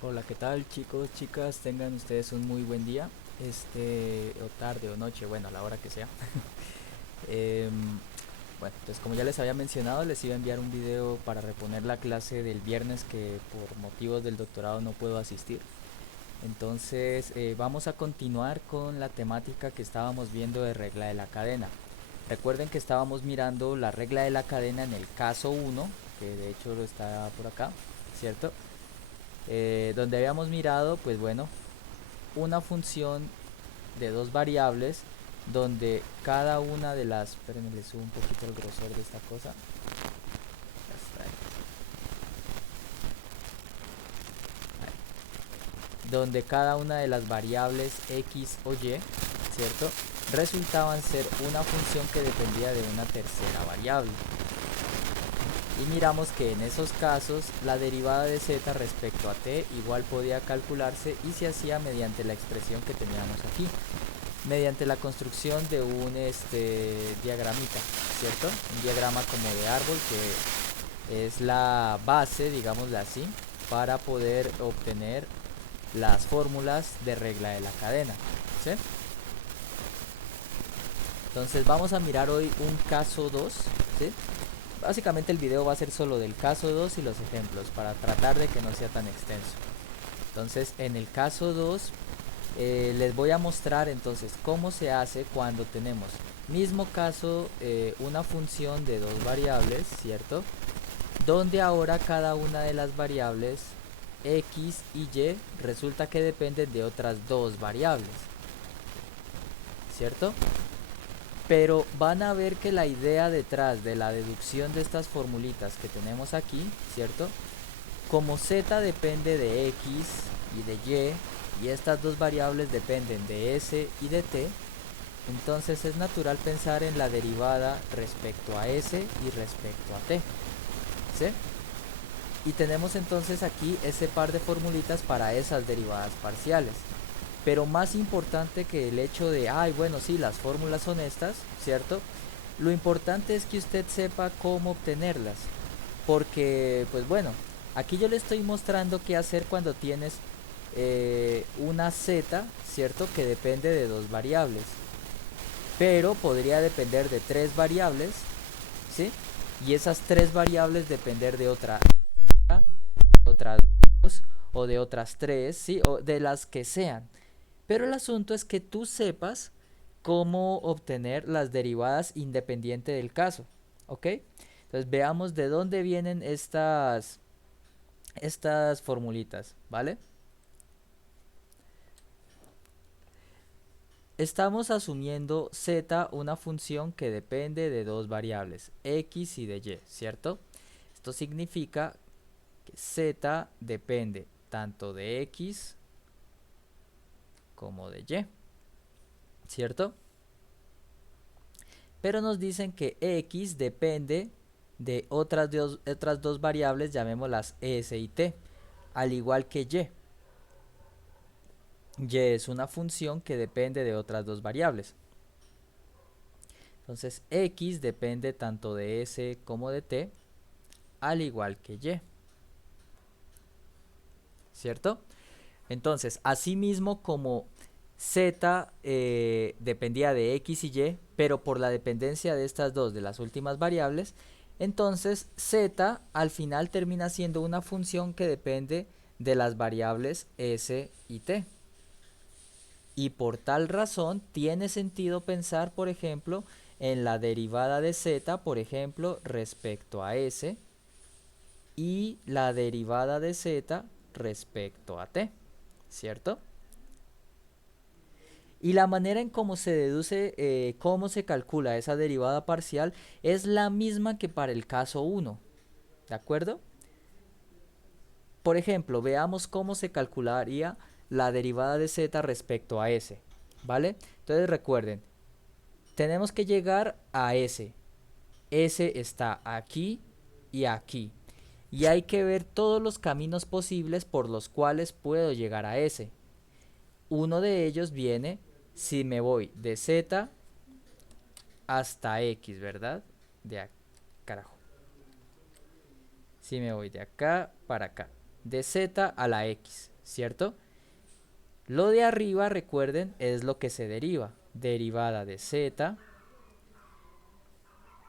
Hola, ¿qué tal chicos, chicas? Tengan ustedes un muy buen día, o tarde o noche, bueno, a la hora que sea. Em, bueno, pues como ya les había mencionado, les iba a enviar un video para reponer la clase del viernes que por motivos del doctorado no puedo asistir. Entonces, vamos a continuar con la temática que estábamos viendo de regla de la cadena. Recuerden que estábamos mirando la regla de la cadena en el caso uno, que de hecho lo está por acá, ¿cierto? Donde habíamos mirado, pues bueno, una función de dos variables donde cada una de las, espérenme, le subo un poquito el grosor de esta cosa, ya está ahí. Donde cada una de las variables x o y, ¿cierto? Resultaban ser una función que dependía de una tercera variable. Y miramos que en esos casos la derivada de z respecto a t igual podía calcularse y se hacía mediante la expresión que teníamos aquí, mediante la construcción de un diagramita, ¿cierto? Un diagrama como de árbol que es la base, digámoslo así, para poder obtener las fórmulas de regla de la cadena, ¿sí? Entonces vamos a mirar hoy un caso 2, ¿sí? Básicamente el video va a ser solo del caso 2 y los ejemplos para tratar de que no sea tan extenso. Entonces en el caso 2 les voy a mostrar entonces cómo se hace cuando tenemos mismo caso, una función de dos variables, ¿cierto? Donde ahora cada una de las variables x y y resulta que dependen de otras dos variables, ¿cierto? Pero van a ver que la idea detrás de la deducción de estas formulitas que tenemos aquí, ¿cierto? Como z depende de x y de y estas dos variables dependen de s y de t, entonces es natural pensar en la derivada respecto a s y respecto a t, ¿sí? Y tenemos entonces aquí ese par de formulitas para esas derivadas parciales. Pero más importante que el hecho de, ay, bueno, sí, las fórmulas son estas, ¿cierto? Lo importante es que usted sepa cómo obtenerlas. Porque, pues bueno, aquí yo le estoy mostrando qué hacer cuando tienes una z, ¿cierto? Que depende de dos variables. Pero podría depender de tres variables, ¿sí? Y esas tres variables depender de otras dos o de otras tres, ¿sí? O de las que sean. Pero el asunto es que tú sepas cómo obtener las derivadas independiente del caso, ¿ok? Entonces veamos de dónde vienen estas formulitas, ¿vale? Estamos asumiendo z una función que depende de dos variables, x y de y, ¿cierto? Esto significa que z depende tanto de x como de y, ¿cierto? Pero nos dicen que x depende de otras dos variables, llamémoslas s y t, al igual que y. Y es una función que depende de otras dos variables. Entonces x depende tanto de s como de t, al igual que y, ¿cierto? Entonces, asimismo como z dependía de x y y, pero por la dependencia de estas dos, de las últimas variables, entonces z al final termina siendo una función que depende de las variables s y t. Y por tal razón tiene sentido pensar, por ejemplo, en la derivada de z, por ejemplo, respecto a s, y la derivada de z respecto a t, ¿cierto? Y la manera en cómo se deduce, cómo se calcula esa derivada parcial es la misma que para el caso uno, ¿de acuerdo? Por ejemplo, veamos cómo se calcularía la derivada de z respecto a s, ¿vale? Entonces recuerden, tenemos que llegar a s. S está aquí y aquí. Y hay que ver todos los caminos posibles por los cuales puedo llegar a S. Uno de ellos viene si me voy de Z hasta X, ¿verdad? De acá, carajo. Si me voy de acá para acá. de z a la x, ¿cierto? Lo de arriba, recuerden, es lo que se deriva, derivada de z,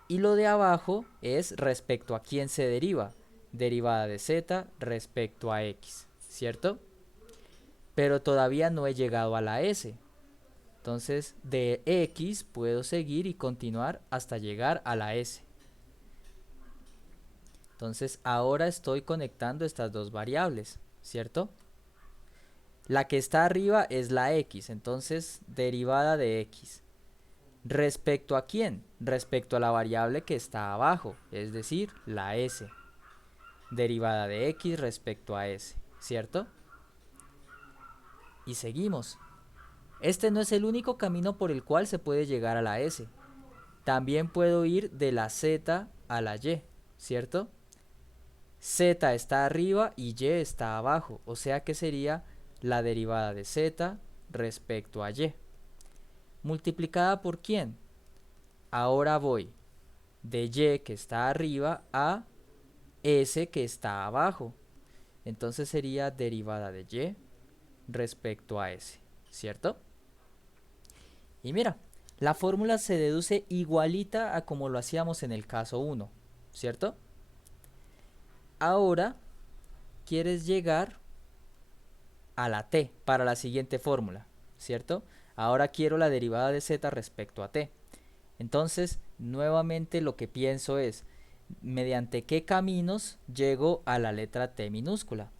y lo de abajo es respecto a quién se deriva, derivada de z respecto a x, ¿cierto? Pero todavía no he llegado a la s. Entonces de x puedo seguir y continuar hasta llegar a la s. Entonces ahora estoy conectando estas dos variables, ¿cierto? La que está arriba es la x, entonces derivada de x. ¿Respecto a quién? Respecto a la variable que está abajo, es decir, la s. Derivada de x respecto a s, ¿cierto? Y seguimos. Este no es el único camino por el cual se puede llegar a la s. También puedo ir de la z a la y, ¿cierto? Z está arriba y y está abajo, o sea que sería la derivada de z respecto a y. ¿Multiplicada por quién? Ahora voy de y que está arriba a s que está abajo. Entonces sería derivada de y respecto a s, ¿cierto? Y mira, la fórmula se deduce igualita a como lo hacíamos en el caso 1, ¿cierto? Ahora quieres llegar a la t para la siguiente fórmula, ¿cierto? Ahora quiero la derivada de z respecto a t. Entonces, nuevamente lo que pienso es, ¿mediante qué caminos llego a la letra t minúscula?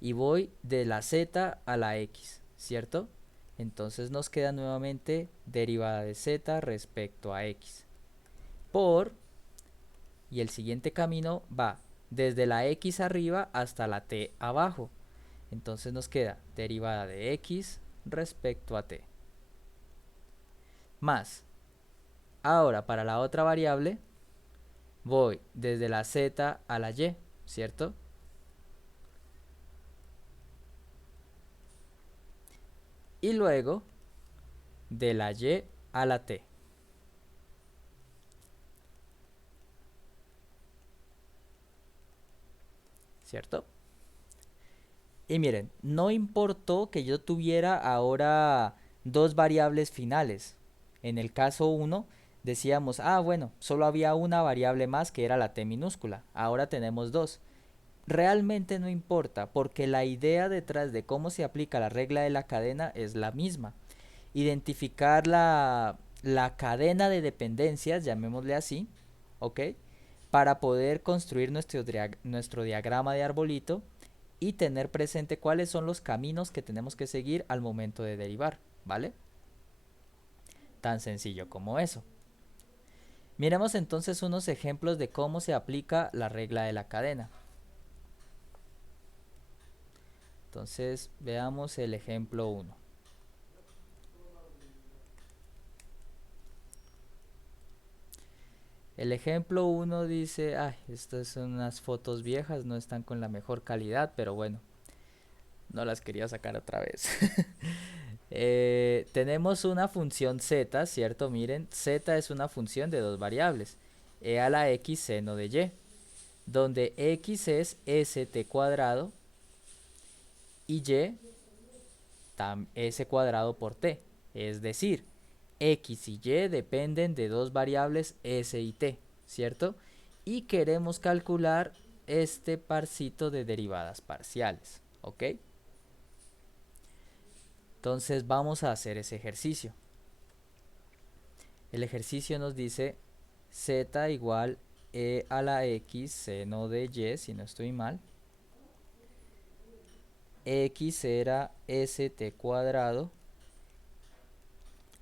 Y voy de la z a la x, ¿cierto? Entonces nos queda nuevamente derivada de z respecto a x. Y el siguiente camino va desde la x arriba hasta la t abajo. Entonces nos queda derivada de x respecto a t. Más, ahora para la otra variable, voy desde la z a la y, ¿cierto? Y luego de la y a la t. ¿Cierto? Y miren, no importó que yo tuviera ahora dos variables finales. En el caso 1 decíamos, ah, bueno, solo había una variable más que era la t minúscula. Ahora tenemos dos. Realmente no importa, porque la idea detrás de cómo se aplica la regla de la cadena es la misma. Identificar la cadena de dependencias, llamémosle así, ¿ok? Para poder construir nuestro diagrama de arbolito y tener presente cuáles son los caminos que tenemos que seguir al momento de derivar, ¿vale? Tan sencillo como eso. Miremos entonces unos ejemplos de cómo se aplica la regla de la cadena. Entonces veamos el ejemplo 1. El ejemplo 1 dice, ay, estas son unas fotos viejas, no están con la mejor calidad, pero bueno, no las quería sacar otra vez. Tenemos una función z, ¿cierto? Miren, z es una función de dos variables, e a la x seno de y, donde x es st cuadrado y y s cuadrado por t, es decir, x y y dependen de dos variables s y t, ¿cierto? Y queremos calcular este parcito de derivadas parciales, ¿ok? Entonces vamos a hacer ese ejercicio. El ejercicio nos dice z igual e a la x seno de y, si no estoy mal. X era st cuadrado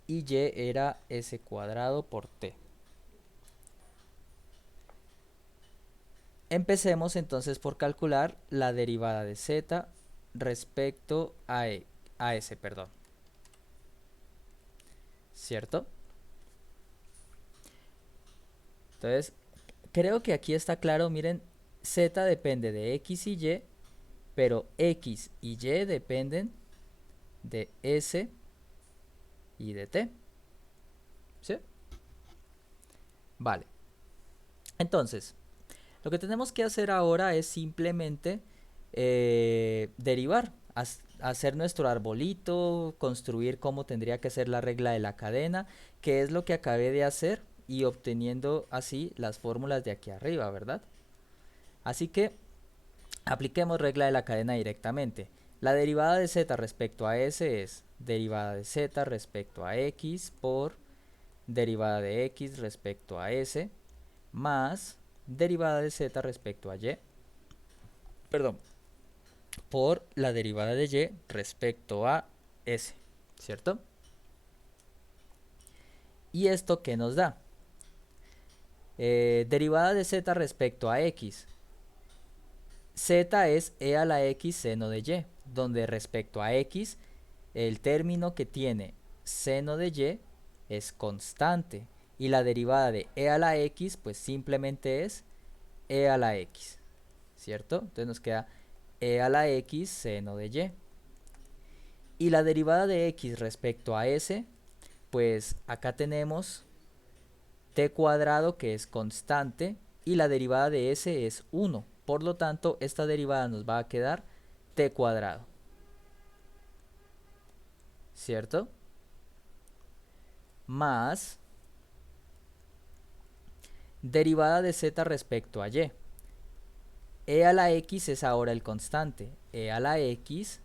y y era s cuadrado por t. Empecemos entonces por calcular la derivada de z respecto a s, perdón. ¿Cierto? Entonces, creo que aquí está claro, miren, z depende de x y y, pero x y y dependen de s y de t. ¿Sí? Vale. Entonces, lo que tenemos que hacer ahora es simplemente derivar, hacer nuestro arbolito, construir cómo tendría que ser la regla de la cadena, que es lo que acabé de hacer y obteniendo así las fórmulas de aquí arriba, ¿verdad? Así que apliquemos regla de la cadena directamente. La derivada de z respecto a s es derivada de z respecto a x por derivada de x respecto a s más derivada de z respecto a y, perdón, por la derivada de y respecto a s, ¿cierto? ¿Y esto qué nos da? Derivada de z respecto a x. Z es e a la x seno de y, donde respecto a x, el término que tiene seno de y es constante. Y la derivada de e a la x, pues simplemente es e a la x, ¿cierto? Entonces nos queda e a la x seno de y. Y la derivada de x respecto a s, pues acá tenemos t cuadrado que es constante y la derivada de s es 1. Por lo tanto, esta derivada nos va a quedar t cuadrado, ¿cierto? Más derivada de z respecto a y. E a la x es ahora el constante, e a la x,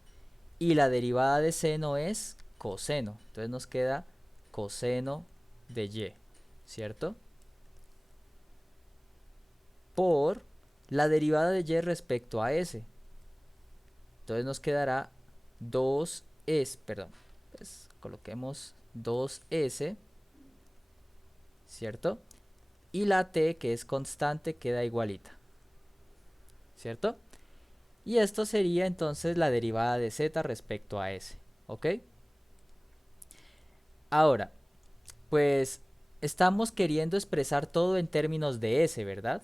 y la derivada de seno es coseno. Entonces nos queda coseno de y, ¿cierto? Por la derivada de y respecto a s. Entonces nos quedará 2s, perdón, pues coloquemos 2s, ¿cierto? Y la t, que es constante, queda igualita, ¿cierto? Y esto sería entonces la derivada de z respecto a s, ¿ok? Ahora, pues estamos queriendo expresar todo en términos de s, ¿verdad?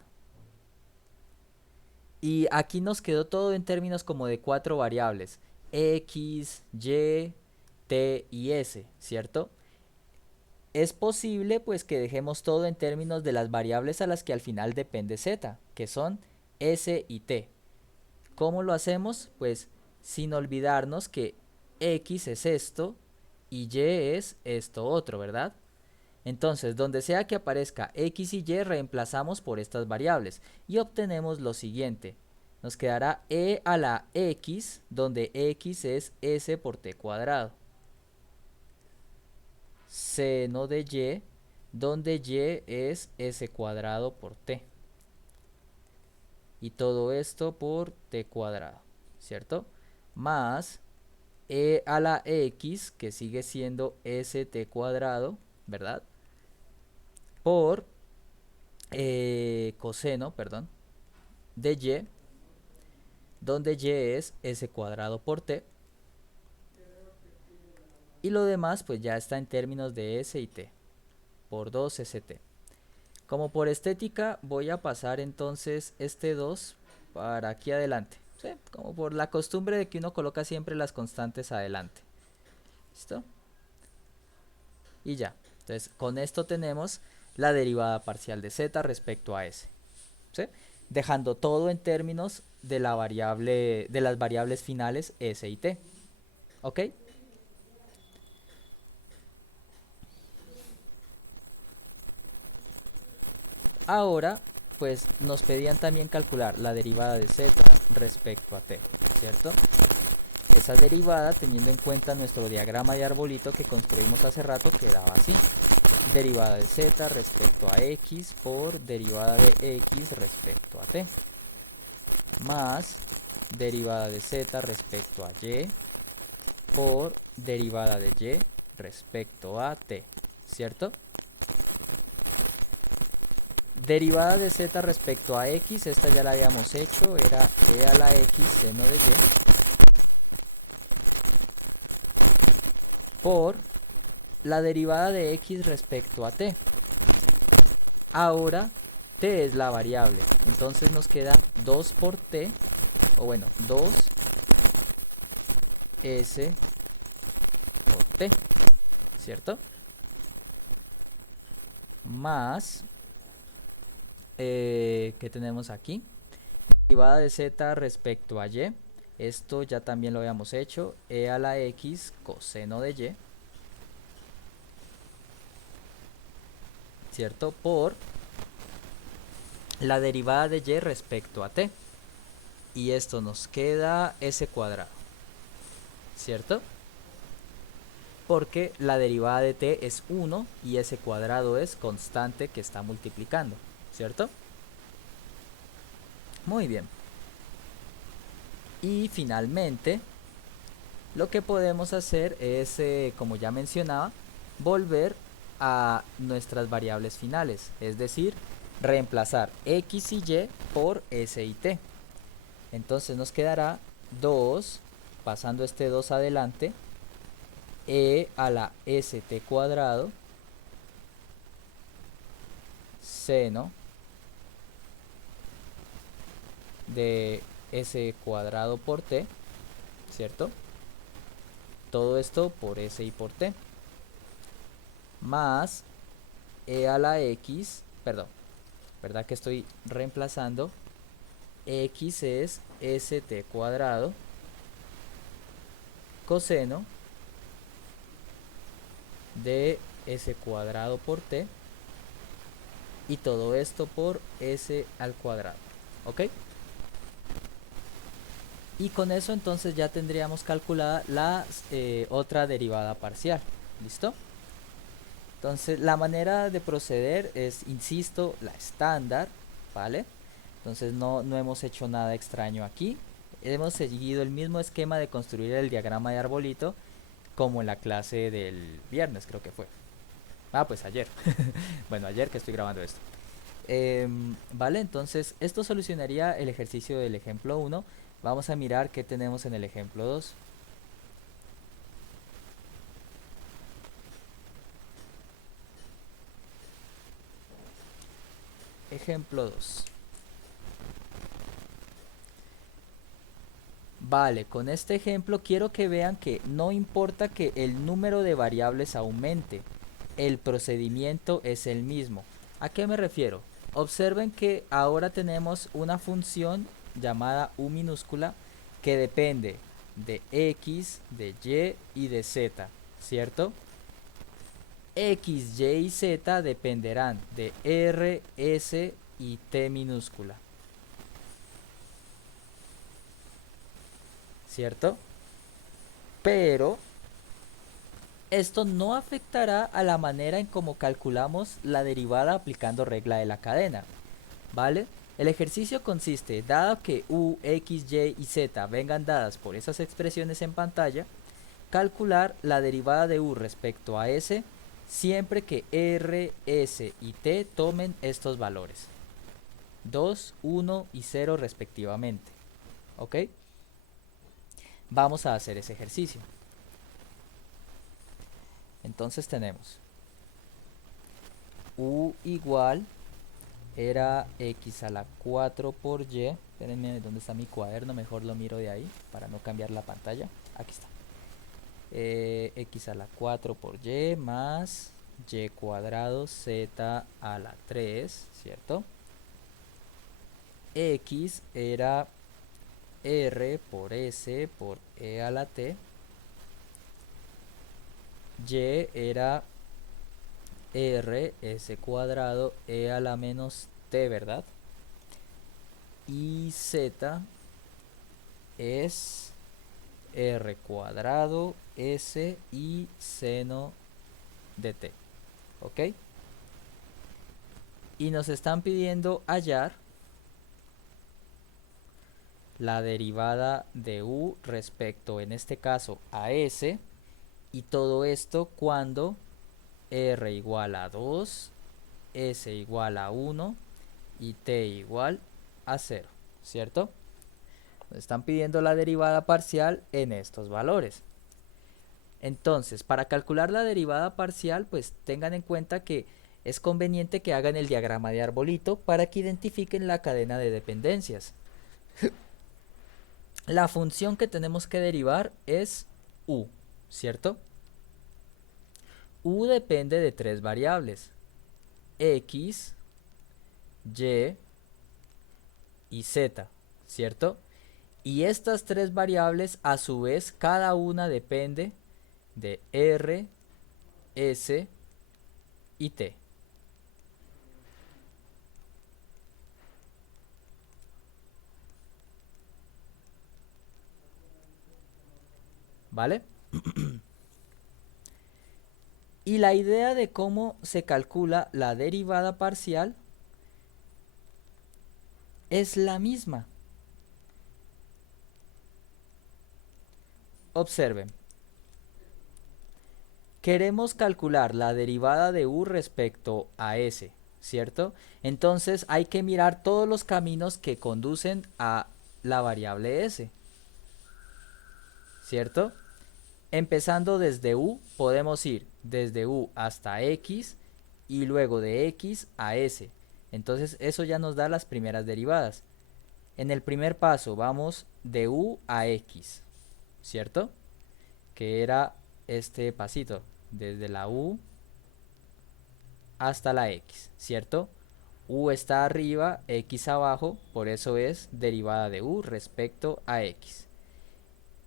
Y aquí nos quedó todo en términos como de 4 variables, x, y, t y s, ¿cierto? Es posible pues que dejemos todo en términos de las variables a las que al final depende z, que son s y t. ¿Cómo lo hacemos? Pues sin olvidarnos que x es esto y y es esto otro, ¿verdad? Entonces, donde sea que aparezca x y y, reemplazamos por estas variables y obtenemos lo siguiente. Nos quedará e a la x, donde x es s por t cuadrado. Seno de y, donde y es s cuadrado por t. Y todo esto por t cuadrado, ¿cierto? Más e a la x, que sigue siendo st cuadrado, ¿verdad? Por coseno, perdón, de y, donde y es s cuadrado por t. Y lo demás pues ya está en términos de s y t, por 2st. Como por estética voy a pasar entonces este 2 para aquí adelante, ¿sí? Como por la costumbre de que uno coloca siempre las constantes adelante. ¿Listo? Y ya. Entonces con esto tenemos la derivada parcial de z respecto a s, ¿sí? Dejando todo en términos de la variable, de las variables finales s y t. ¿Ok? Ahora, pues nos pedían también calcular la derivada de z respecto a t, ¿cierto? Esa derivada, teniendo en cuenta nuestro diagrama de arbolito que construimos hace rato, quedaba así. Derivada de z respecto a x por derivada de x respecto a t. Más derivada de z respecto a y por derivada de y respecto a t, ¿cierto? Derivada de z respecto a x, esta ya la habíamos hecho, era e a la x seno de y por la derivada de x respecto a t. Ahora t es la variable, entonces nos queda 2 por t, o bueno, 2s por t, ¿cierto? Más, ¿qué tenemos aquí? derivada de z respecto a y, esto ya también lo habíamos hecho, e a la x coseno de y, ¿cierto? Por la derivada de y respecto a t. Y esto nos queda s cuadrado, ¿cierto? Porque la derivada de t es 1 y s cuadrado es constante que está multiplicando, ¿cierto? Muy bien. Y finalmente, lo que podemos hacer es, como ya mencionaba, volver a nuestras variables finales, es decir, reemplazar x y y por s y t. Entonces nos quedará 2, pasando este 2 adelante, e a la st cuadrado seno de s cuadrado por t, ¿cierto? Todo esto por s y por t, más e a la x, perdón, ¿verdad que estoy reemplazando? X es st cuadrado coseno de s cuadrado por t, y todo esto por s al cuadrado, ¿ok? Y con eso entonces ya tendríamos calculada la otra derivada parcial. ¿Listo? Entonces la manera de proceder es, insisto, la estándar, ¿vale? Entonces no hemos hecho nada extraño aquí. Hemos seguido el mismo esquema de construir el diagrama de arbolito como en la clase del viernes, creo que fue. Ah, pues ayer. Bueno, ayer que estoy grabando esto. Vale, entonces esto solucionaría el ejercicio del ejemplo 1. Vamos a mirar qué tenemos en el ejemplo 2. Ejemplo 2. Vale, con este ejemplo quiero que vean que no importa que el número de variables aumente, el procedimiento es el mismo. ¿A qué me refiero? Observen que ahora tenemos una función llamada u minúscula que depende de x, de y y de z, ¿cierto? X, y y z dependerán de r, s y t minúscula, ¿cierto? Pero esto no afectará a la manera en cómo calculamos la derivada aplicando regla de la cadena, ¿vale? El ejercicio consiste, dado que u, x, y y z vengan dadas por esas expresiones en pantalla, calcular la derivada de u respecto a s siempre que r, s y t tomen estos valores, 2, 1 y 0 respectivamente, ¿ok? Vamos a hacer ese ejercicio. Entonces tenemos u igual era x a la 4 por y. Espérenme, ¿dónde está mi cuaderno? Mejor lo miro de ahí para no cambiar la pantalla. Aquí está. X a la 4 por y más y cuadrado z a la 3, ¿cierto? X era r por s por e a la t. Y era r s cuadrado e a la menos t, ¿verdad? Y z es r cuadrado s y seno de t, ¿ok? Y nos están pidiendo hallar la derivada de u respecto, en este caso, a s, y todo esto cuando r igual a 2, s igual a 1 y t igual a 0, ¿cierto? Nos están pidiendo la derivada parcial en estos valores. Entonces, para calcular la derivada parcial, pues tengan en cuenta que es conveniente que hagan el diagrama de arbolito para que identifiquen la cadena de dependencias. La función que tenemos que derivar es u, ¿cierto? U depende de tres variables, x, y y z, ¿cierto? Y estas tres variables a su vez cada una depende de R, S y T. ¿Vale? Y la idea de cómo se calcula la derivada parcial es la misma. Observen. Queremos calcular la derivada de u respecto a s, ¿cierto? Entonces hay que mirar todos los caminos que conducen a la variable s, ¿cierto? Empezando desde u, podemos ir desde u hasta x y luego de x a s. Entonces eso ya nos da las primeras derivadas. En el primer paso vamos de u a x, ¿cierto? Que era este pasito, desde la u hasta la x, ¿cierto? U está arriba, x abajo, por eso es derivada de u respecto a x.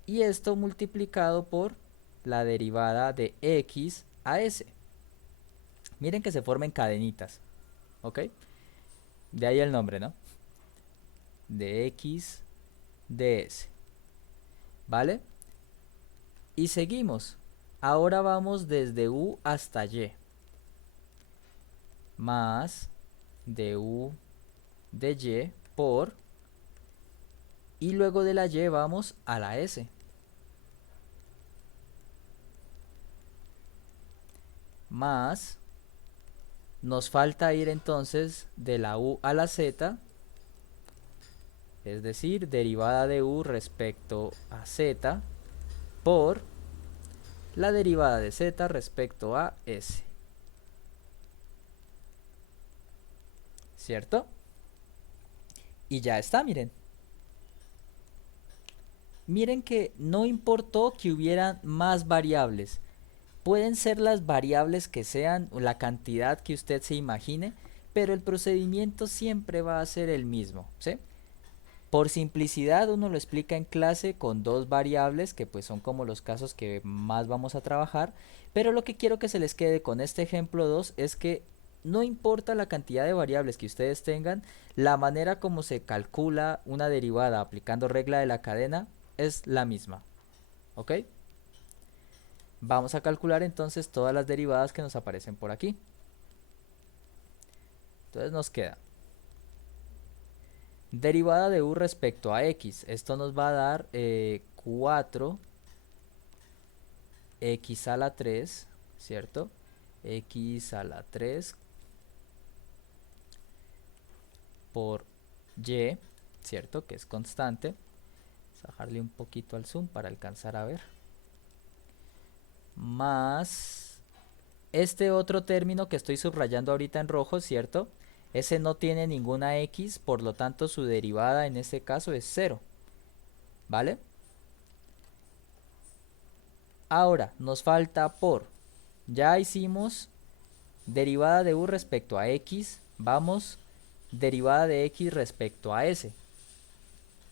Y esto multiplicado por la derivada de x a s. Miren que se formen cadenitas, ¿ok? De ahí el nombre, ¿no? De x de s, ¿vale? Y seguimos. Ahora vamos desde u hasta y, más de u de y por, y luego de la y vamos a la s, más, nos falta ir entonces de la u a la z, es decir, derivada de u respecto a z por la derivada de z respecto a s, ¿cierto? Y ya está, miren. Miren que no importó que hubieran más variables. Pueden ser las variables que sean, o la cantidad que usted se imagine, pero el procedimiento siempre va a ser el mismo, ¿sí? Por simplicidad uno lo explica en clase con dos variables que pues son como los casos que más vamos a trabajar, pero lo que quiero que se les quede con este ejemplo 2 es que no importa la cantidad de variables que ustedes tengan, la manera como se calcula una derivada aplicando regla de la cadena es la misma, ¿ok? Vamos a calcular entonces todas las derivadas que nos aparecen por aquí. Entonces nos queda derivada de u respecto a x. Esto nos va a dar 4 x a la 3, ¿cierto? X a la 3 por y, ¿cierto? Que es constante. Vamos a bajarle un poquito al zoom para alcanzar a ver. Más este otro término que estoy subrayando ahorita en rojo, ¿cierto? Ese no tiene ninguna x, por lo tanto su derivada en este caso es 0, ¿vale? Ahora nos falta por, ya hicimos derivada de u respecto a x, vamos derivada de x respecto a s.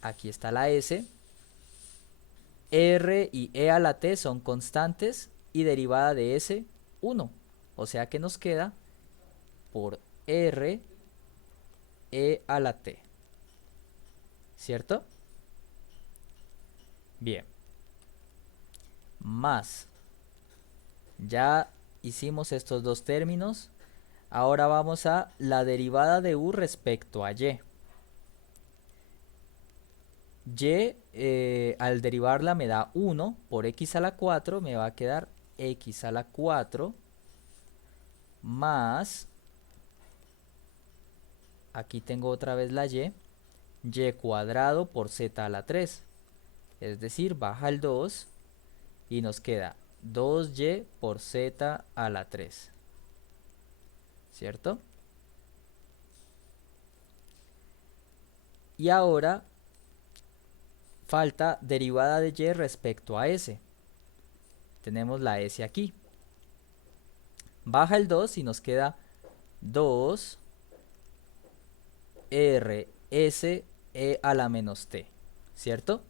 Aquí está la s, r y e a la t son constantes y derivada de s 1. O sea que nos queda por r e a la t, ¿cierto? Bien, más, ya hicimos estos dos términos, ahora vamos a la derivada de u respecto a y. Y al derivarla me da 1 por x a la 4, me va a quedar x a la 4 más, aquí tengo otra vez la y cuadrado por z a la 3, es decir, baja el 2 y nos queda 2y por z a la 3, ¿cierto? Y ahora falta derivada de y respecto a s. Tenemos la s aquí. Baja el 2 y nos queda 2 rs e a la menos t, ¿cierto?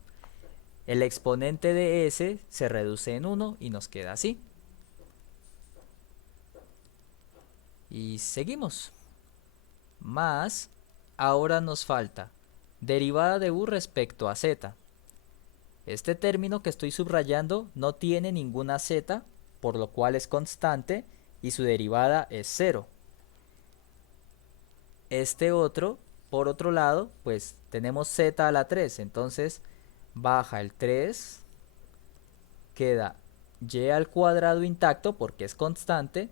El exponente de s se reduce en 1 y nos queda así. Y seguimos. Más, ahora nos falta derivada de u respecto a z. Este término que estoy subrayando no tiene ninguna z, por lo cual es constante y su derivada es 0. Este otro, por otro lado, pues tenemos z a la 3, entonces baja el 3, queda y al cuadrado intacto porque es constante,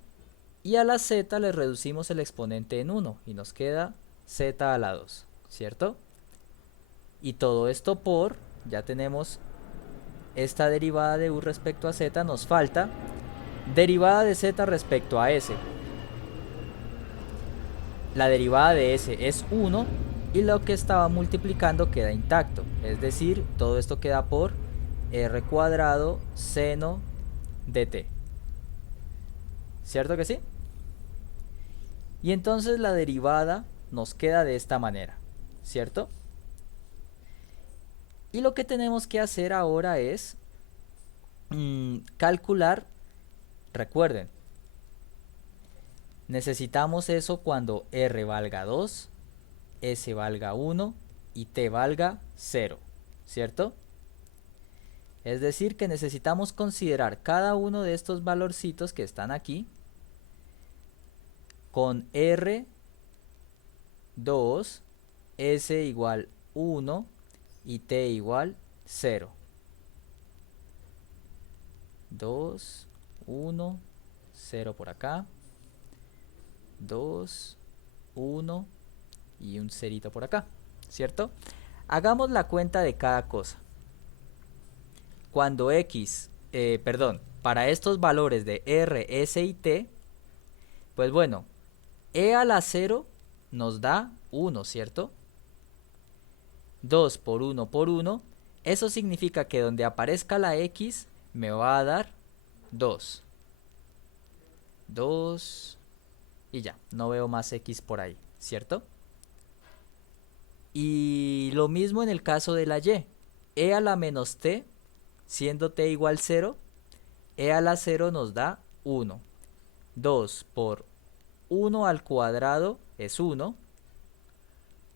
y a la z le reducimos el exponente en 1 y nos queda z a la 2, ¿cierto? Y todo esto por, ya tenemos esta derivada de u respecto a z, nos falta derivada de z respecto a s. La derivada de s es 1 y lo que estaba multiplicando queda intacto. Es decir, todo esto queda por r cuadrado seno de t. ¿Cierto que sí? Y entonces la derivada nos queda de esta manera, ¿cierto? Y lo que tenemos que hacer ahora es calcular, recuerden, necesitamos eso cuando r valga 2, s valga 1 y t valga 0, ¿cierto? Es decir, que necesitamos considerar cada uno de estos valorcitos que están aquí con r 2, s igual 1 y t igual 0. 2, 1, 0 por acá, 2, 1 y un cerito por acá, ¿cierto? Hagamos la cuenta de cada cosa. Cuando para estos valores de r, s y t, pues bueno, e a la 0 nos da 1, ¿cierto? 2 por 1 por 1, eso significa que donde aparezca la x me va a dar 2. 2 y ya, no veo más x por ahí, ¿cierto? Y lo mismo en el caso de la y. E a la menos t, siendo t igual 0, e a la 0 nos da 1. 2 por 1 al cuadrado es 1.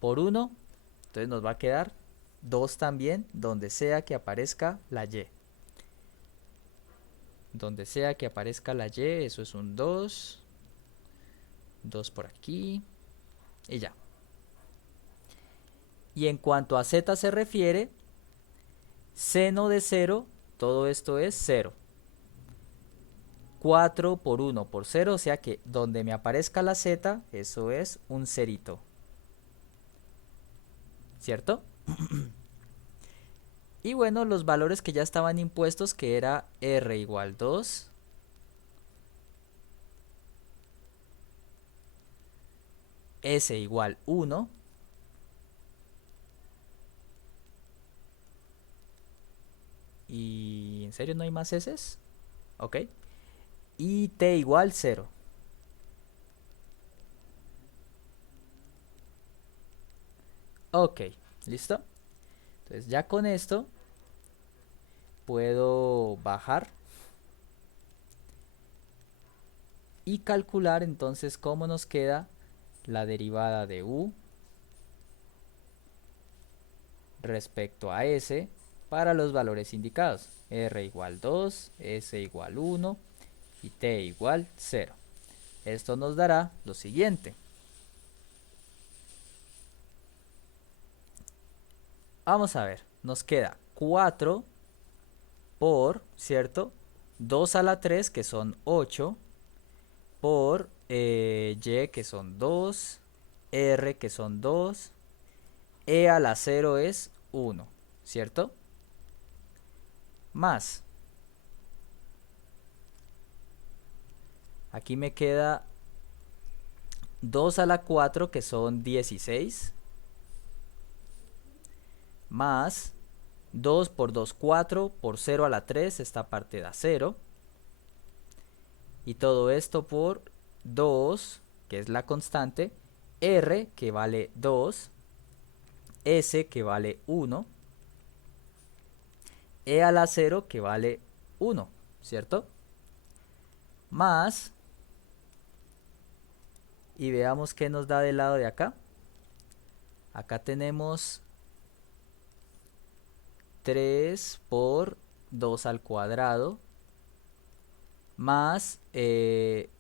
Por 1, entonces nos va a quedar 2 también, donde sea que aparezca la y. Donde sea que aparezca la y, eso es un 2. 2 por aquí. Y ya. Y en cuanto a z se refiere, seno de 0, todo esto es 0. 4 por 1 por 0, o sea que donde me aparezca la z, eso es un cerito. ¿Cierto? Y bueno, los valores que ya estaban impuestos, que era r igual 2, s igual 1, y ¿en serio no hay más s? Ok. Y t igual 0. Ok, ¿listo? Entonces ya con esto puedo bajar y calcular entonces cómo nos queda la derivada de u respecto a s para los valores indicados. R igual 2, s igual 1 y t igual 0. Esto nos dará lo siguiente. Vamos a ver, nos queda 4 por, ¿cierto? 2 a la 3 que son 8 por y que son 2, r que son 2, e a la 0 es 1, ¿cierto? Más, aquí me queda 2 a la 4 que son 16, más 2 por 2, 4, por 0 a la 3, esta parte da 0. Y todo esto por 2, que es la constante, r, que vale 2, S que vale 1, E a la 0 que vale 1, ¿cierto? Más, y veamos qué nos da del lado de acá. Acá tenemos 3 por 2 al cuadrado más z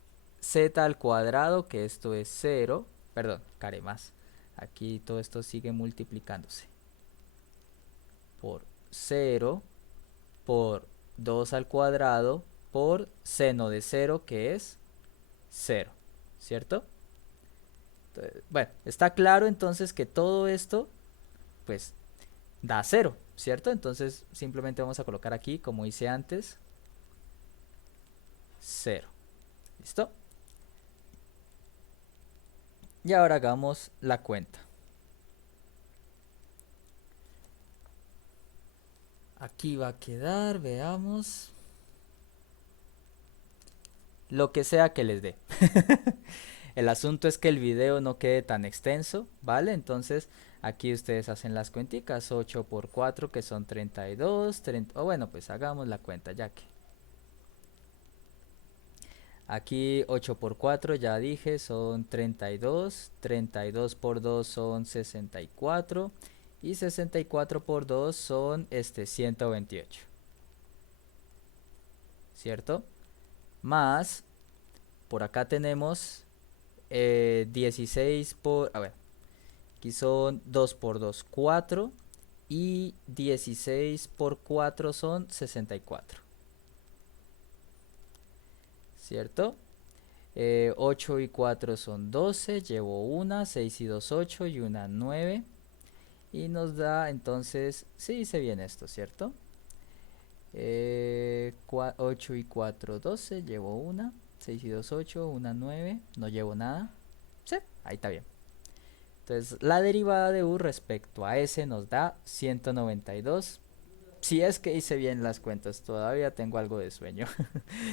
al cuadrado, que esto es 0, perdón, care más. Aquí todo esto sigue multiplicándose. Por 0 por 2 al cuadrado por seno de 0, que es 0, ¿cierto? Entonces, bueno, está claro entonces que todo esto pues da 0, ¿cierto? Entonces simplemente vamos a colocar aquí, como hice antes, 0. ¿Listo? Y ahora hagamos la cuenta. Aquí va a quedar, veamos, lo que sea que les dé. El asunto es que el video no quede tan extenso, ¿vale? Entonces aquí ustedes hacen las cuenticas, 8 por 4 que son 32, 30, o bueno, pues hagamos la cuenta ya que. Aquí 8 por 4 ya dije son 32, 32 por 2 son 64 y 64 por 2 son 128, ¿cierto? Más, por acá tenemos 16 por, a ver, aquí son 2 por 2, 4 y 16 por 4 son 64, ¿cierto? 8 y 4 son 12, llevo una, 6 y 2, 8 y una 9. Y nos da entonces, sí hice bien esto, ¿cierto? 8 y 4, 12, llevo una, 6 y 2, 8, una 9, no llevo nada. Sí, ahí está bien. Entonces la derivada de u respecto a s nos da 192. Si es que hice bien las cuentas, todavía tengo algo de sueño.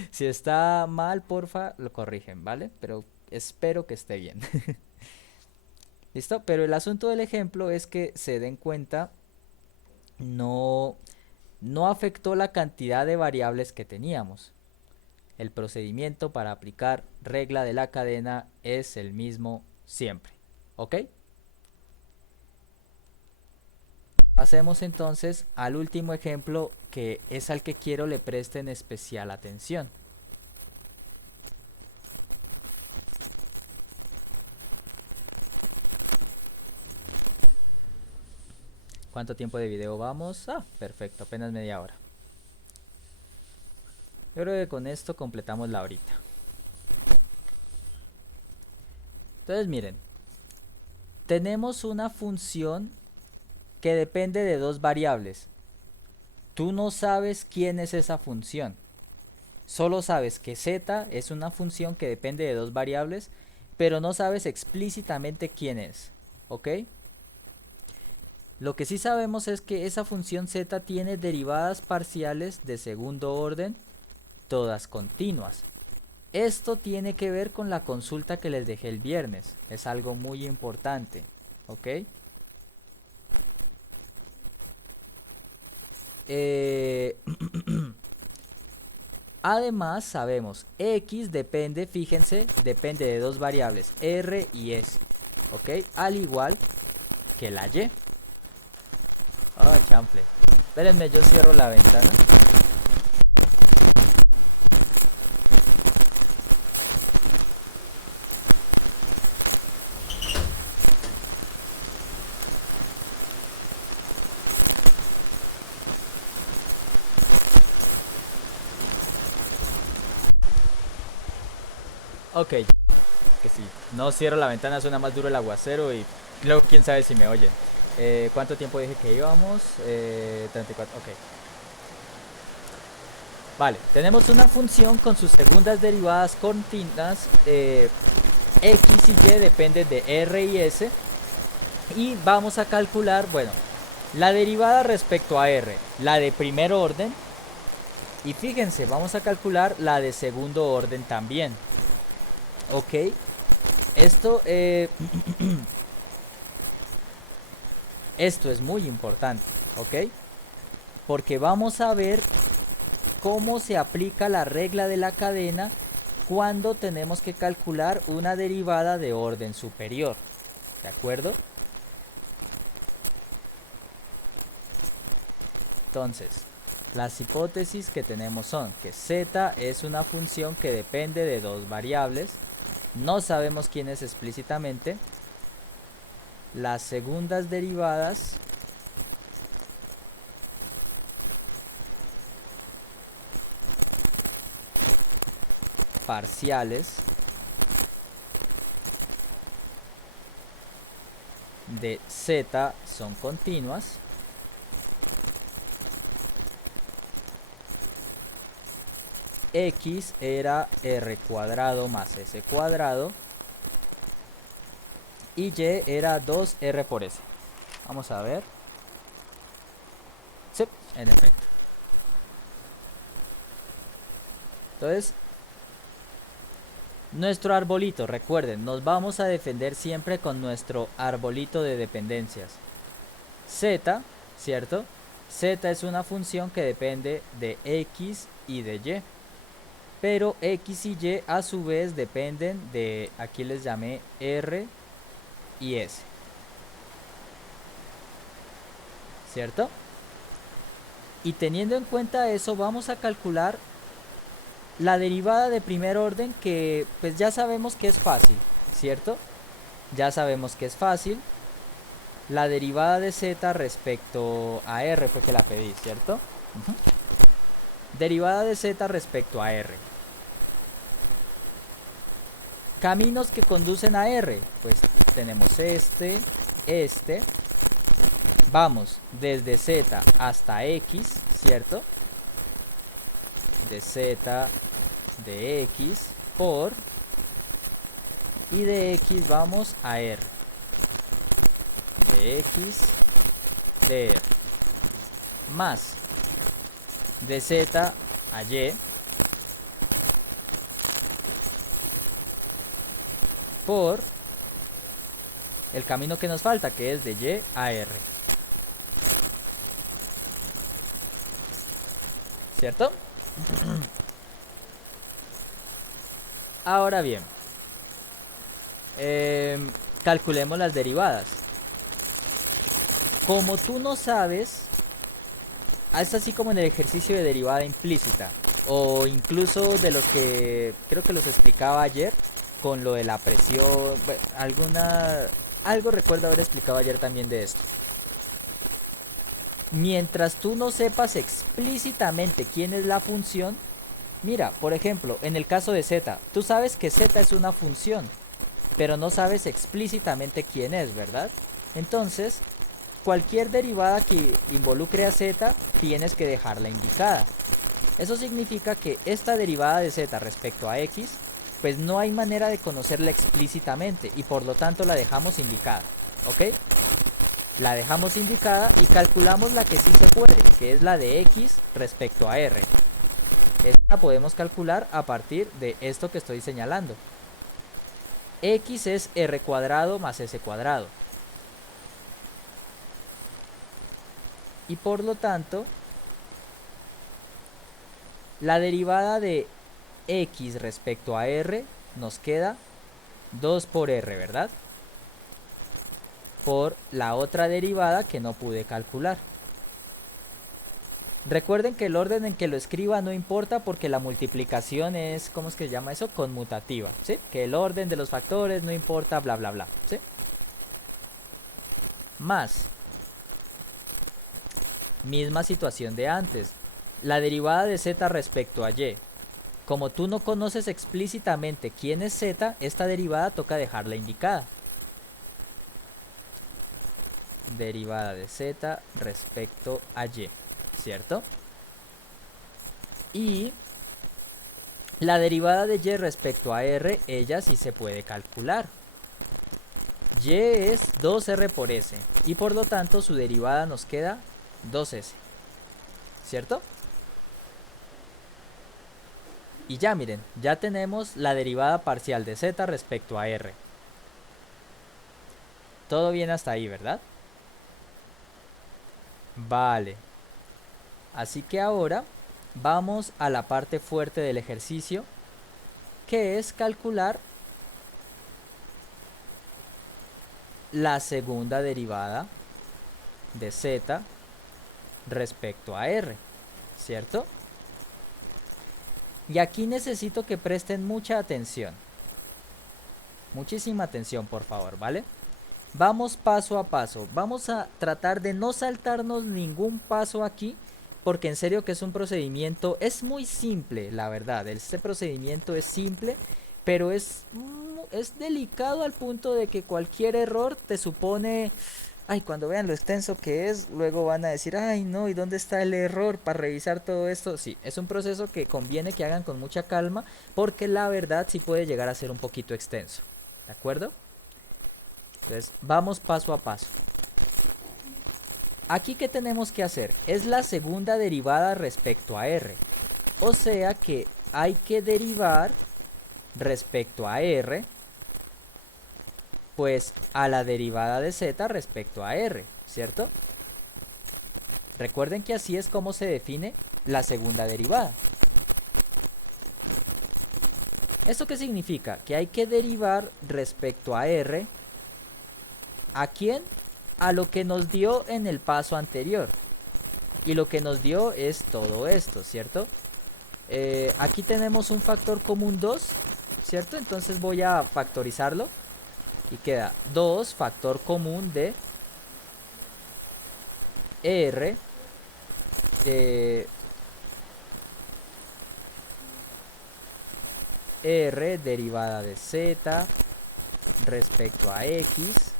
Si está mal, porfa, lo corrigen, ¿vale? Pero espero que esté bien. ¿Listo? Pero el asunto del ejemplo es que se den cuenta, no afectó la cantidad de variables que teníamos. El procedimiento para aplicar regla de la cadena es el mismo siempre. ¿Ok? Pasemos entonces al último ejemplo, que es al que quiero le presten especial atención. ¿Cuánto tiempo de video vamos? Ah, perfecto, apenas media hora. Yo creo que con esto completamos la horita. Entonces miren, tenemos una función que depende de dos variables. Tú no sabes quién es esa función. Solo sabes que z es una función que depende de dos variables, pero no sabes explícitamente quién es. ¿Ok? Lo que sí sabemos es que esa función z tiene derivadas parciales de segundo orden, todas continuas. Esto tiene que ver con la consulta que les dejé el viernes. Es algo muy importante. ¿Ok? Además sabemos x depende, fíjense, depende de dos variables, r y s. ¿Ok? Al igual que la y. Ah, chanfle. Espérenme, yo cierro la ventana. Ok, que si no cierro la ventana suena más duro el aguacero y luego quién sabe si me oye. ¿Cuánto tiempo dije que íbamos? 34, ok. Vale, tenemos una función con sus segundas derivadas continuas. X y y dependen de r y s. Y vamos a calcular, bueno, la derivada respecto a r, la de primer orden. Y fíjense, vamos a calcular la de segundo orden también. Ok, esto Esto es muy importante, ¿ok? Porque vamos a ver cómo se aplica la regla de la cadena cuando tenemos que calcular una derivada de orden superior, ¿de acuerdo? Entonces, las hipótesis que tenemos son que z es una función que depende de dos variables, no sabemos quiénes explícitamente, las segundas derivadas parciales de z son continuas x era r cuadrado más s cuadrado y y era 2r por s. Vamos a ver. Sí, en efecto. Entonces, nuestro arbolito, recuerden, nos vamos a defender siempre con nuestro arbolito de dependencias. Z, ¿cierto? Z es una función que depende de x y de y. Pero x y y a su vez dependen de, aquí les llamé r y s. ¿Cierto? Y teniendo en cuenta eso, vamos a calcular la derivada de primer orden, que pues ya sabemos que es fácil, ¿cierto? Ya sabemos que es fácil. La derivada de z respecto a r fue que la pedí, ¿cierto? Derivada de z respecto a r. Caminos que conducen a r, pues tenemos este. Vamos desde z hasta x, ¿cierto? De z de x por, y de x vamos a r, de x de r, más de z a y por el camino que nos falta, que es de y a r. ¿Cierto? Ahora bien, calculemos las derivadas. Como tú no sabes, es así como en el ejercicio de derivada implícita, o incluso de los que creo que los explicaba ayer, con lo de la presión, bueno, algo recuerdo haber explicado ayer también de esto. Mientras tú no sepas explícitamente quién es la función, mira, por ejemplo, en el caso de z, tú sabes que z es una función, pero no sabes explícitamente quién es, ¿verdad? Entonces, cualquier derivada que involucre a z, tienes que dejarla indicada. Eso significa que esta derivada de z respecto a x, pues no hay manera de conocerla explícitamente y por lo tanto la dejamos indicada, ¿ok? La dejamos indicada y calculamos la que sí se puede, que es la de x respecto a r. Esta la podemos calcular a partir de esto que estoy señalando. X es r cuadrado más s cuadrado. Y por lo tanto, la derivada de x respecto a r nos queda 2 por r, ¿verdad? Por la otra derivada que no pude calcular. Recuerden que el orden en que lo escriba no importa, porque la multiplicación es, ¿cómo es que se llama eso? Conmutativa, ¿sí? Que el orden de los factores no importa, bla, bla, bla, ¿sí? Más, misma situación de antes, la derivada de z respecto a y. Como tú no conoces explícitamente quién es z, esta derivada toca dejarla indicada. Derivada de z respecto a y, ¿cierto? Y la derivada de y respecto a r, ella sí se puede calcular. Y es 2r por s y por lo tanto su derivada nos queda 2s, ¿cierto? Y ya miren, ya tenemos la derivada parcial de z respecto a r. Todo bien hasta ahí, ¿verdad? Vale. Así que ahora vamos a la parte fuerte del ejercicio, que es calcular la segunda derivada de z respecto a r, ¿cierto? Y aquí necesito que presten mucha atención. Muchísima atención, por favor, ¿vale? Vamos paso a paso. Vamos a tratar de no saltarnos ningún paso aquí, porque en serio que es un procedimiento, es muy simple, la verdad. Este procedimiento es simple, pero es delicado al punto de que cualquier error te supone... Ay, cuando vean lo extenso que es, luego van a decir, ay no, ¿y dónde está el error para revisar todo esto? Sí, es un proceso que conviene que hagan con mucha calma, porque la verdad sí puede llegar a ser un poquito extenso. ¿De acuerdo? Entonces, vamos paso a paso. Aquí, ¿qué tenemos que hacer? Es la segunda derivada respecto a r. O sea que hay que derivar respecto a r, pues a la derivada de z respecto a r, ¿cierto? Recuerden que así es como se define la segunda derivada. ¿Esto qué significa? Que hay que derivar respecto a r, ¿a quién? A lo que nos dio en el paso anterior. Y lo que nos dio es todo esto, ¿cierto? Aquí tenemos un factor común 2, ¿cierto? Entonces voy a factorizarlo. Y queda 2 factor común de r r derivada de z respecto a x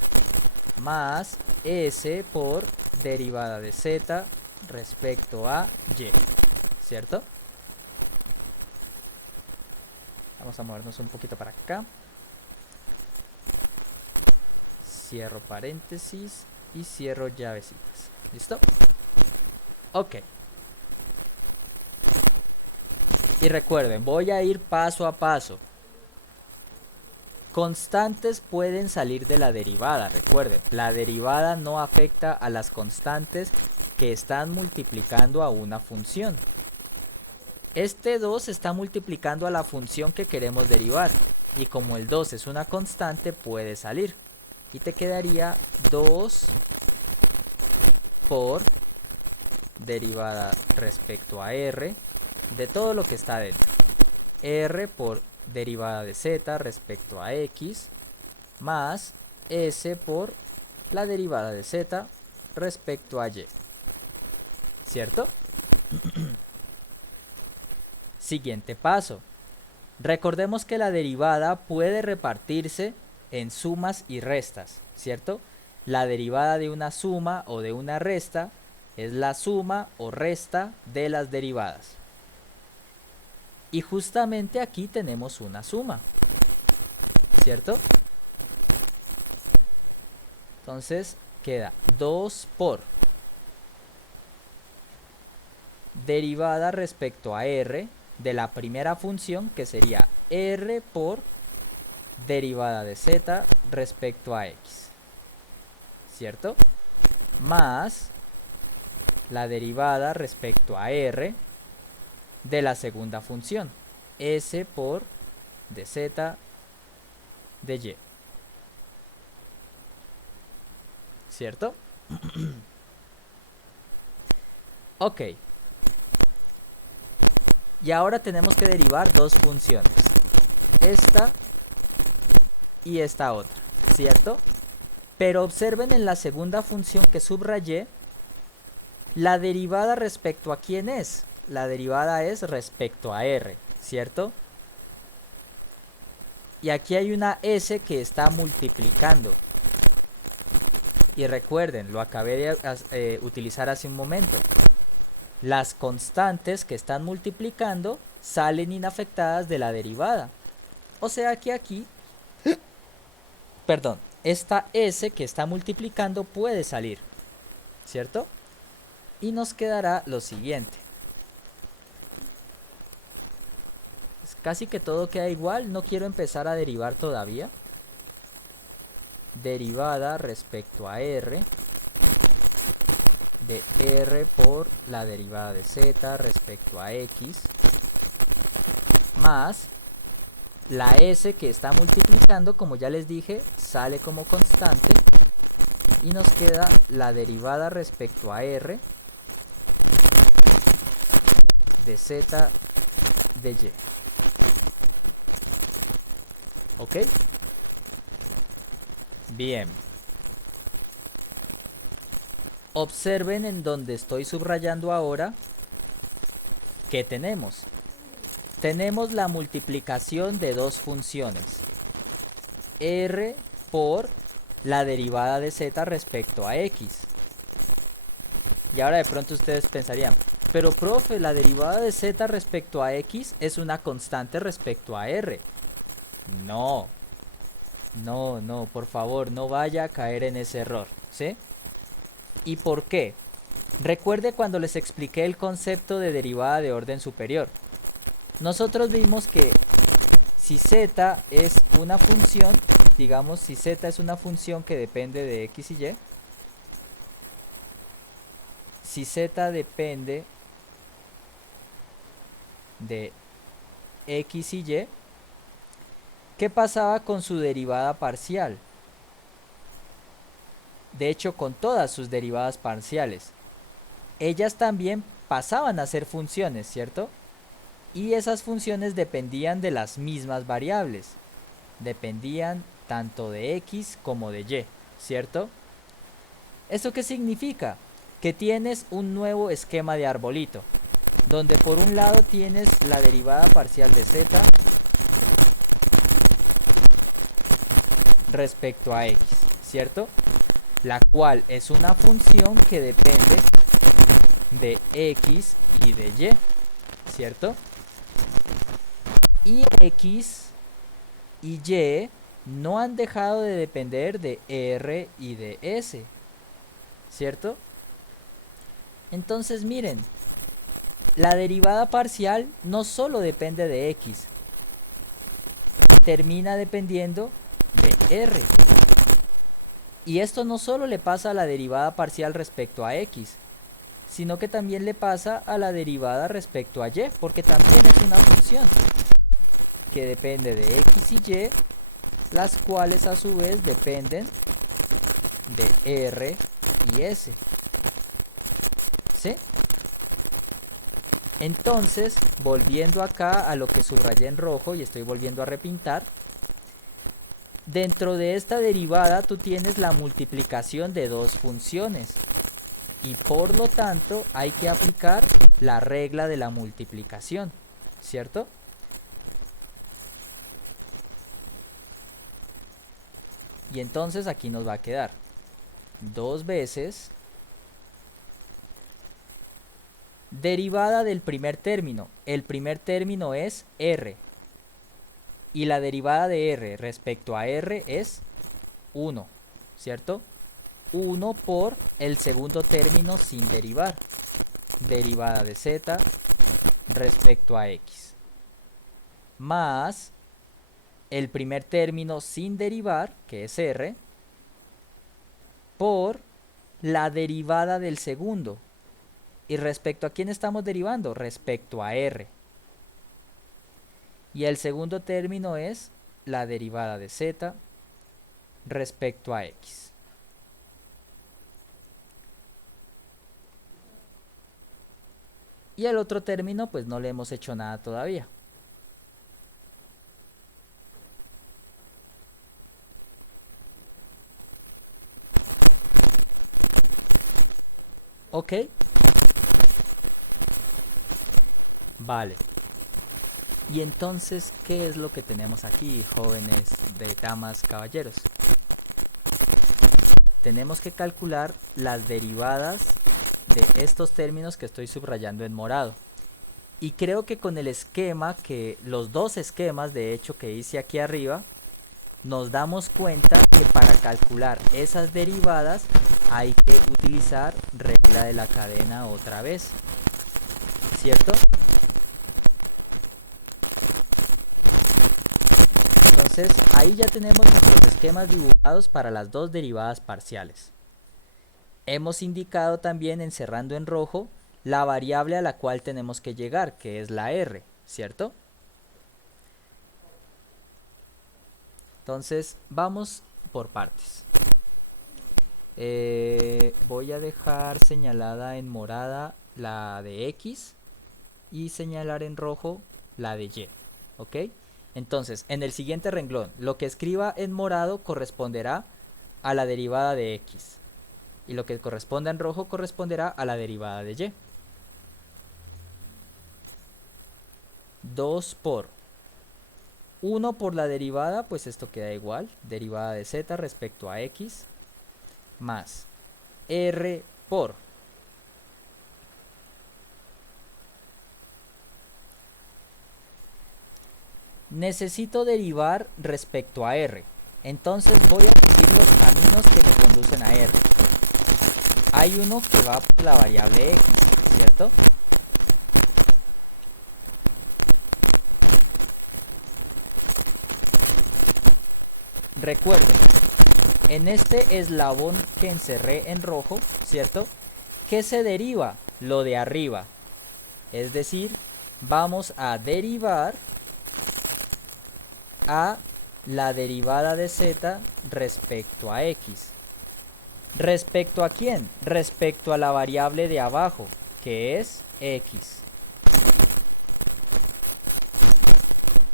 más s por derivada de z respecto a y, ¿cierto? Vamos a movernos un poquito para acá. Cierro paréntesis y cierro llavecitas. ¿Listo? Ok. Y recuerden, voy a ir paso a paso. Constantes pueden salir de la derivada, recuerden, la derivada no afecta a las constantes que están multiplicando a una función. Este 2 está multiplicando a la función que queremos derivar, y como el 2 es una constante, puede salir. Y te quedaría 2 por derivada respecto a r de todo lo que está dentro. R por derivada de z respecto a x más s por la derivada de z respecto a y. ¿Cierto? Siguiente paso. Recordemos que la derivada puede repartirse en sumas y restas, ¿cierto? La derivada de una suma o de una resta es la suma o resta de las derivadas. Y justamente aquí tenemos una suma, ¿cierto? Entonces queda 2 por derivada respecto a r de la primera función, que sería r por derivada de z respecto a x, ¿cierto? Más la derivada respecto a r de la segunda función, s por dz de y, ¿cierto? Ok. Y ahora tenemos que derivar dos funciones, esta y esta otra, ¿cierto? Pero observen en la segunda función que subrayé, la derivada respecto a quién es. La derivada es respecto a r, ¿cierto? Y aquí hay una s que está multiplicando. Y recuerden, lo acabé de utilizar hace un momento. Las constantes que están multiplicando salen inafectadas de la derivada. O sea que aquí, perdón, esta s que está multiplicando puede salir, ¿cierto? Y nos quedará lo siguiente. Casi que todo queda igual, no quiero empezar a derivar todavía. Derivada respecto a r de r por la derivada de z respecto a x más la s que está multiplicando, como ya les dije, sale como constante y nos queda la derivada respecto a r de z de y. ¿Ok? Bien. Observen en donde estoy subrayando ahora ¿qué tenemos? Tenemos la multiplicación de dos funciones. R por la derivada de z respecto a x. Y ahora de pronto ustedes pensarían, pero profe, la derivada de z respecto a x es una constante respecto a r. No, no, por favor, no vaya a caer en ese error, ¿sí? ¿Y por qué? Recuerde cuando les expliqué el concepto de derivada de orden superior. Nosotros vimos que si z es una función, digamos, si z es una función que depende de x y y, si z depende de x y y, ¿qué pasaba con su derivada parcial? De hecho, con todas sus derivadas parciales. Ellas también pasaban a ser funciones, ¿cierto? Y esas funciones dependían de las mismas variables. Dependían tanto de x como de y, ¿cierto? ¿Esto qué significa? Que tienes un nuevo esquema de arbolito, donde por un lado tienes la derivada parcial de z respecto a x, ¿cierto? La cual es una función que depende de x y de y, ¿cierto? Y x y y no han dejado de depender de r y de s, ¿cierto? Entonces miren, la derivada parcial no solo depende de x, termina dependiendo de r. Y esto no solo le pasa a la derivada parcial respecto a x, sino que también le pasa a la derivada respecto a y, porque también es una función que depende de x y y, las cuales a su vez dependen de r y s. ¿Sí? Entonces, volviendo acá a lo que subrayé en rojo y estoy volviendo a repintar, dentro de esta derivada tú tienes la multiplicación de dos funciones y por lo tanto hay que aplicar la regla de la multiplicación, ¿cierto? Y entonces aquí nos va a quedar 2 veces derivada del primer término. El primer término es r. Y la derivada de r respecto a r es 1, ¿cierto? 1 por el segundo término sin derivar. Derivada de z respecto a x. Más el primer término sin derivar, que es r, por la derivada del segundo. ¿Y respecto a quién estamos derivando? Respecto a r. Y el segundo término es la derivada de z respecto a x. Y el otro término pues no le hemos hecho nada todavía. ¿Ok? Vale. Y entonces, ¿qué es lo que tenemos aquí, jóvenes, de damas, caballeros? Tenemos que calcular las derivadas de estos términos que estoy subrayando en morado. Y creo que con el esquema, los dos esquemas de hecho que hice aquí arriba, nos damos cuenta que para calcular esas derivadas hay que utilizar regla de la cadena otra vez, ¿cierto? Entonces ahí ya tenemos nuestros esquemas dibujados para las dos derivadas parciales. hemos indicado también encerrando en rojo la variable a la cual tenemos que llegar, que es la r, ¿cierto? Entonces vamos por partes. Voy a dejar señalada en morada la de x y señalar en rojo la de y, ¿ok? Entonces, en el siguiente renglón, lo que escriba en morado corresponderá a la derivada de x y lo que corresponda en rojo corresponderá a la derivada de y. 2 por 1 por la derivada, pues esto queda igual, derivada de z respecto a x, más r por necesito derivar respecto a r, entonces voy a seguir los caminos que me conducen a r. Hay uno que va por la variable x, ¿cierto? Recuerden, en este eslabón que encerré en rojo, ¿cierto? ¿Qué se deriva? Lo de arriba. Es decir, vamos a derivar a la derivada de z respecto a x. ¿Respecto a quién? Respecto a la variable de abajo, que es x.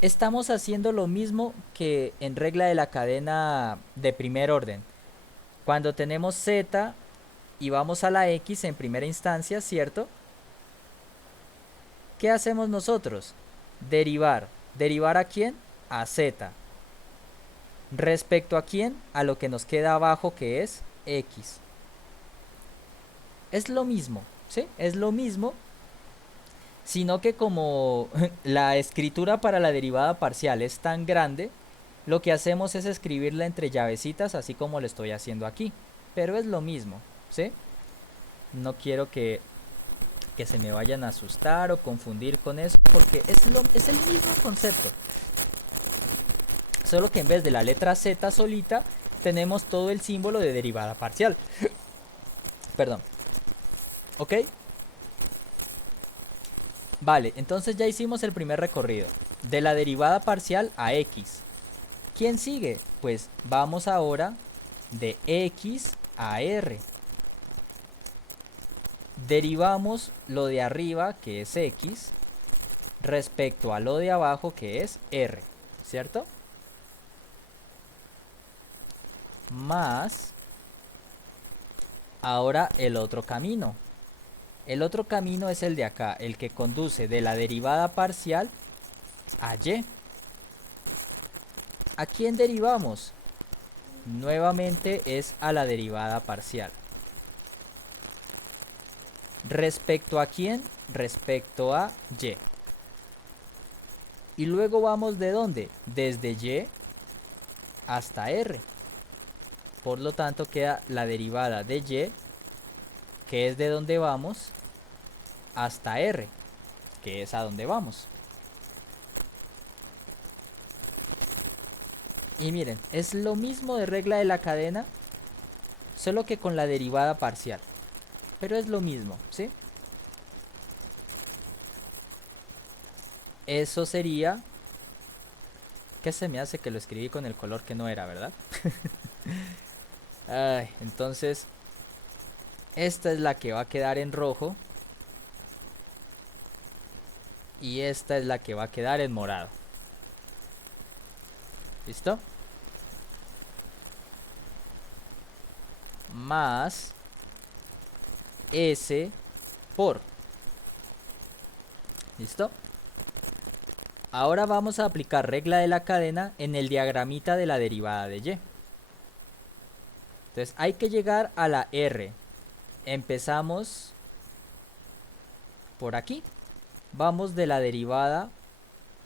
Estamos haciendo lo mismo que en regla de la cadena de primer orden. Cuando tenemos z y vamos a la x en primera instancia, ¿cierto? ¿Qué hacemos nosotros? Derivar. ¿Derivar a quién? A z. ¿Respecto a quién? A lo que nos queda abajo, que es x. Es lo mismo, ¿sí? Es lo mismo, sino que como la escritura para la derivada parcial es tan grande, lo que hacemos es escribirla entre llavecitas, así como lo estoy haciendo aquí. Pero es lo mismo, ¿sí? No quiero que se me vayan a asustar o confundir con eso, porque es el mismo concepto. Solo que en vez de la letra z solita, tenemos todo el símbolo de derivada parcial. Perdón. ¿Ok? Vale, entonces ya hicimos el primer recorrido. De la derivada parcial a x. ¿Quién sigue? Pues vamos ahora de x a r. Derivamos lo de arriba, que es x, respecto a lo de abajo, que es r, ¿cierto? Más ahora el otro camino. El otro camino es el de acá, el que conduce de la derivada parcial a y. ¿A quién derivamos? Nuevamente es a la derivada parcial. ¿Respecto a quién? Respecto a y. Y luego vamos ¿de dónde? Desde y hasta r. Por lo tanto queda la derivada de y, que es de donde vamos, hasta r, que es a donde vamos. Y miren, es lo mismo de regla de la cadena, solo que con la derivada parcial. Pero es lo mismo, ¿sí? Eso sería... ¿Qué se me hace que lo escribí con el color que no era, verdad? Ay, entonces, esta es la que va a quedar en rojo. Y esta es la que va a quedar en morado. ¿Listo? Más S por. ¿Listo? Ahora vamos a aplicar regla de la cadena en el diagramita de la derivada de y. Entonces hay que llegar a la R. Empezamos por aquí. Vamos de la derivada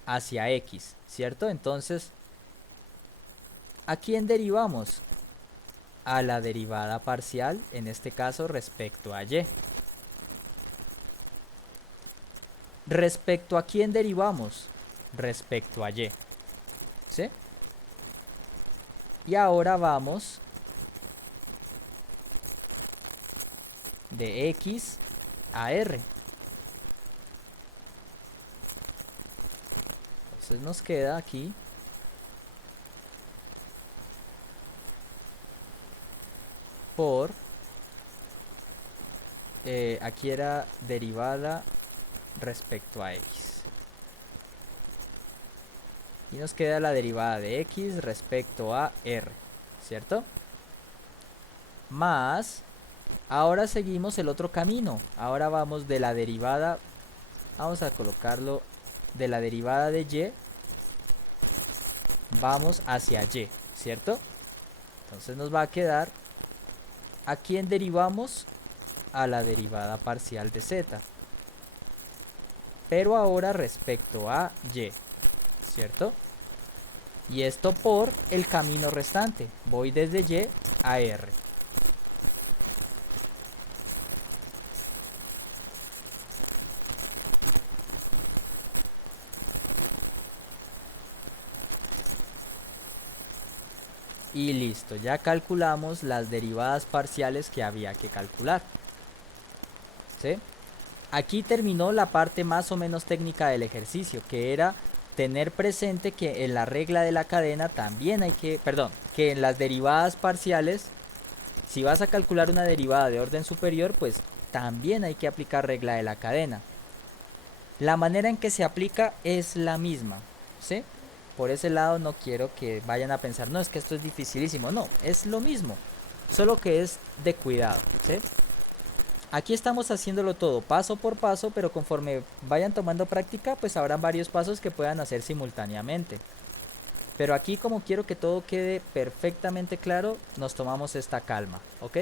hacia x, ¿cierto? Entonces, ¿a quién derivamos? A la derivada parcial, en este caso respecto a y. ¿Respecto a quién derivamos? Respecto a y. ¿Sí? Y ahora vamos de x a r. Entonces nos queda aquí por, aquí era derivada respecto a x. Y nos queda la derivada de x respecto a r, ¿cierto? Más, ahora seguimos el otro camino. Ahora vamos de la derivada, vamos a colocarlo de la derivada de y, vamos hacia y, ¿cierto? Entonces nos va a quedar, ¿a quién derivamos? A la derivada parcial de z. Pero ahora respecto a y, ¿cierto? Y esto por el camino restante. Voy desde y a r. Y listo, ya calculamos las derivadas parciales que había que calcular. ¿Sí? Aquí terminó la parte más o menos técnica del ejercicio, que era tener presente que en la regla de la cadena también hay que, perdón, que en las derivadas parciales, si vas a calcular una derivada de orden superior, pues también hay que aplicar regla de la cadena. La manera en que se aplica es la misma, ¿sí? Por ese lado no quiero que vayan a pensar, no, es que esto es dificilísimo. No, es lo mismo, solo que es de cuidado, ¿sí? Aquí estamos haciéndolo todo paso por paso, pero conforme vayan tomando práctica, pues habrán varios pasos que puedan hacer simultáneamente. Pero aquí, como quiero que todo quede perfectamente claro, nos tomamos esta calma, ¿ok?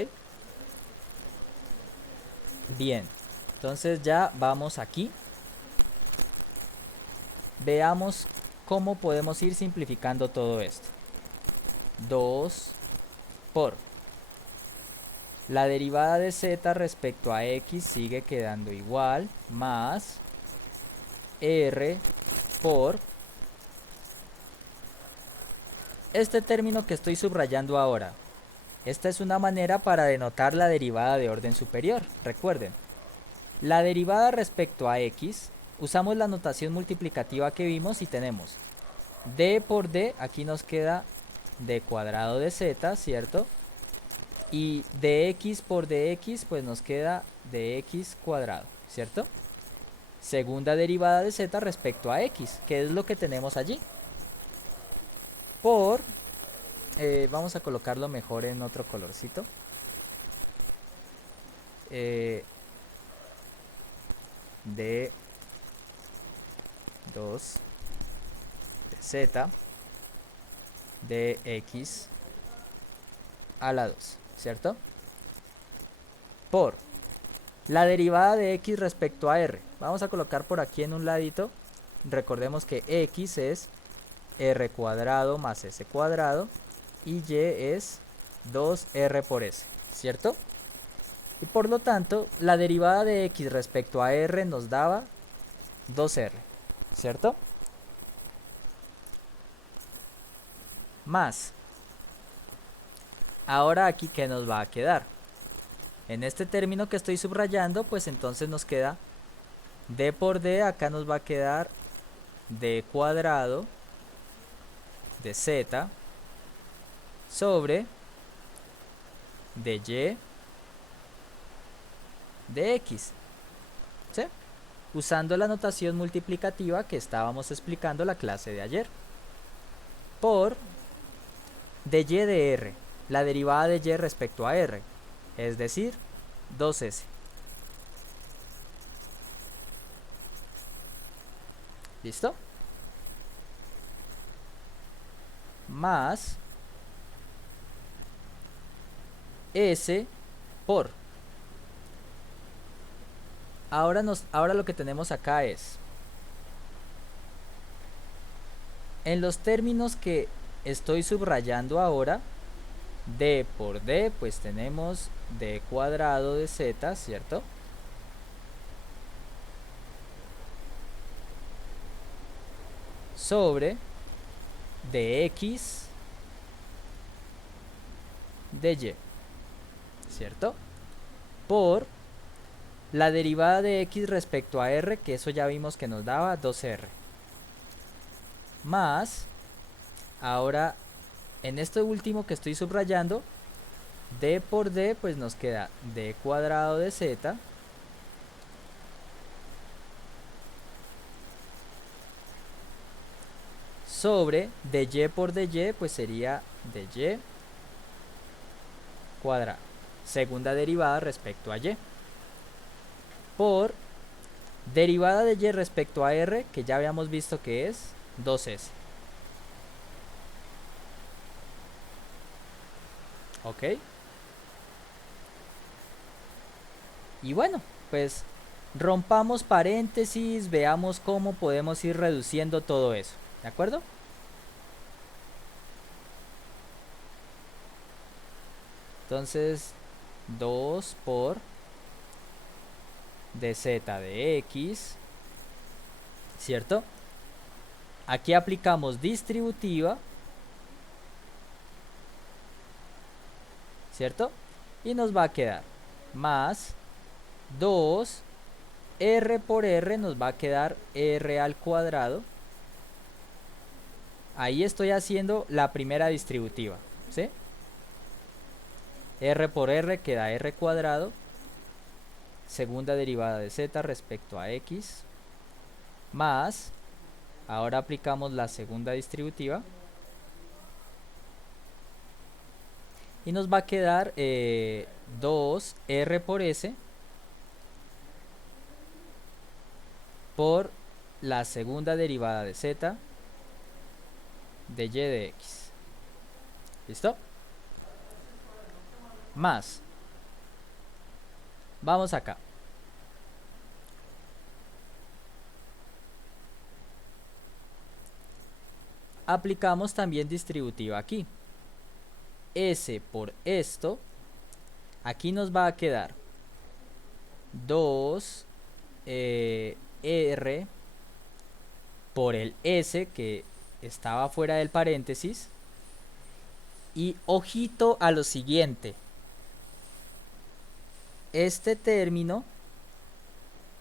Bien, entonces ya vamos aquí. Veamos cómo podemos ir simplificando todo esto. 2 por la derivada de z respecto a x sigue quedando igual, más r por este término que estoy subrayando ahora. Esta es una manera para denotar la derivada de orden superior. Recuerden, la derivada respecto a x, usamos la notación multiplicativa que vimos y tenemos d por d, aquí nos queda d cuadrado de z, ¿cierto? Y dx por dx, pues nos queda dx cuadrado, ¿cierto? Segunda derivada de z respecto a x, que es lo que tenemos allí. Por, vamos a colocarlo mejor en otro colorcito. D 2 de z de x a la 2, ¿cierto? Por la derivada de x respecto a r. Vamos a colocar por aquí en un ladito. Recordemos que x es r cuadrado más s cuadrado y y es 2r por s, ¿cierto? Y por lo tanto, la derivada de x respecto a r nos daba 2r, ¿cierto? Más. Ahora aquí, ¿qué nos va a quedar? En este término que estoy subrayando, pues entonces nos queda d por d, acá nos va a quedar d cuadrado de z sobre dy de x, ¿sí? Usando la notación multiplicativa que estábamos explicando la clase de ayer. Por dy de r, la derivada de y respecto a r, es decir, 2s. ¿Listo? Más s por. Ahora lo que tenemos acá es, en los términos que estoy subrayando ahora, d por d, pues tenemos d cuadrado de z, ¿cierto? Sobre dx de y, ¿cierto? Por la derivada de x respecto a r, que eso ya vimos que nos daba 2r, más, ahora en esto último que estoy subrayando, d por d, pues nos queda d cuadrado de z sobre dy por dy, pues sería dy cuadrado, segunda derivada respecto a y, por derivada de y respecto a r, que ya habíamos visto que es 2s. ¿Ok? Y bueno, pues rompamos paréntesis, veamos cómo podemos ir reduciendo todo eso. ¿De acuerdo? Entonces, 2 por dz de x, ¿cierto? Aquí aplicamos distributiva, ¿cierto? Y nos va a quedar más 2 r por r, nos va a quedar r al cuadrado. Ahí estoy haciendo la primera distributiva, ¿sí? R por r queda r cuadrado, segunda derivada de z respecto a x, más, ahora aplicamos la segunda distributiva, y nos va a quedar 2r por s por la segunda derivada de z de y de x. ¿Listo? Más, vamos acá. Aplicamos también distributiva aquí. S por esto, aquí nos va a quedar 2 r por el s que estaba fuera del paréntesis. Y ojito a lo siguiente, este término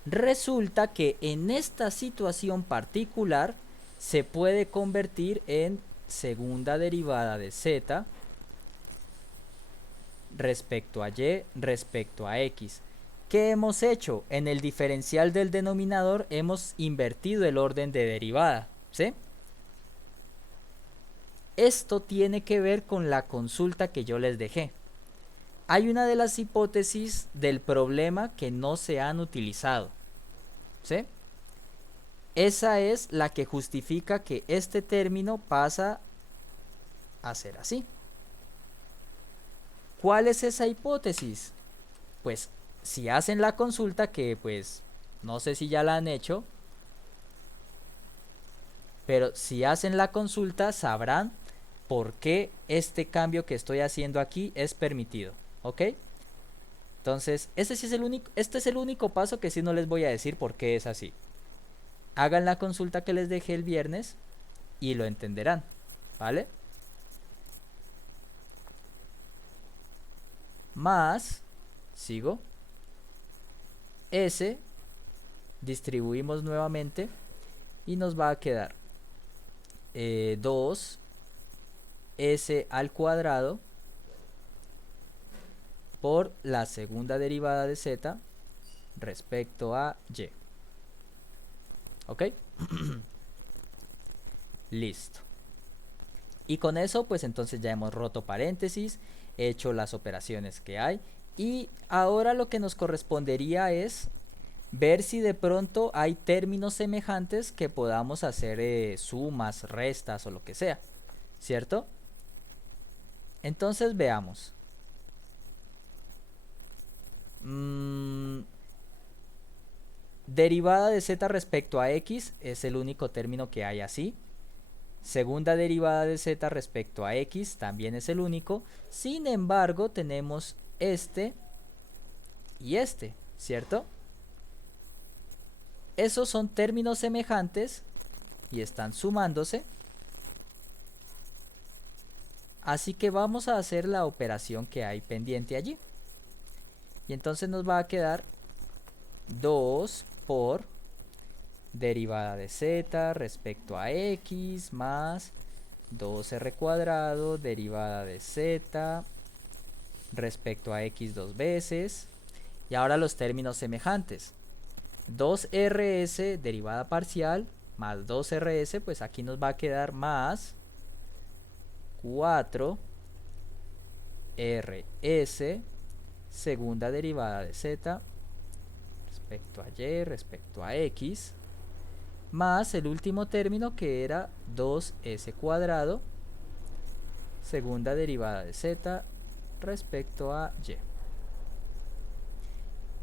resulta que en esta situación particular se puede convertir en segunda derivada de z respecto a y respecto a x. ¿Qué hemos hecho? En el diferencial del denominador hemos invertido el orden de derivada, ¿sí? Esto tiene que ver con la consulta que yo les dejé. Hay una de las hipótesis del problema que no se han utilizado, ¿sí? Esa es la que justifica que este término pasa a ser así. ¿Cuál es esa hipótesis? Pues si hacen la consulta, que pues no sé si ya la han hecho, pero si hacen la consulta sabrán por qué este cambio que estoy haciendo aquí es permitido, ¿ok? Entonces, este es el único paso que sí no les voy a decir por qué es así. Hagan la consulta que les dejé el viernes y lo entenderán, ¿vale? Más, sigo, S, distribuimos nuevamente y nos va a quedar 2 s al cuadrado por la segunda derivada de z respecto a y. ¿Ok? Listo. Y con eso, pues entonces ya hemos roto paréntesis, hecho las operaciones que hay. Y ahora lo que nos correspondería es ver si de pronto hay términos semejantes que podamos hacer sumas, restas o lo que sea, ¿cierto? Entonces veamos. Derivada de z respecto a x es el único término que hay así. Segunda derivada de z respecto a x también es el único. Sin embargo, tenemos este y este, ¿cierto? Esos son términos semejantes y están sumándose. Así que vamos a hacer la operación que hay pendiente allí. Y entonces nos va a quedar 2 por derivada de z respecto a x más 2r cuadrado derivada de z respecto a x dos veces. Y ahora los términos semejantes. 2rs derivada parcial más 2rs, pues aquí nos va a quedar más 4rs segunda derivada de z respecto a y respecto a x más el último término que era 2s cuadrado segunda derivada de z respecto a y.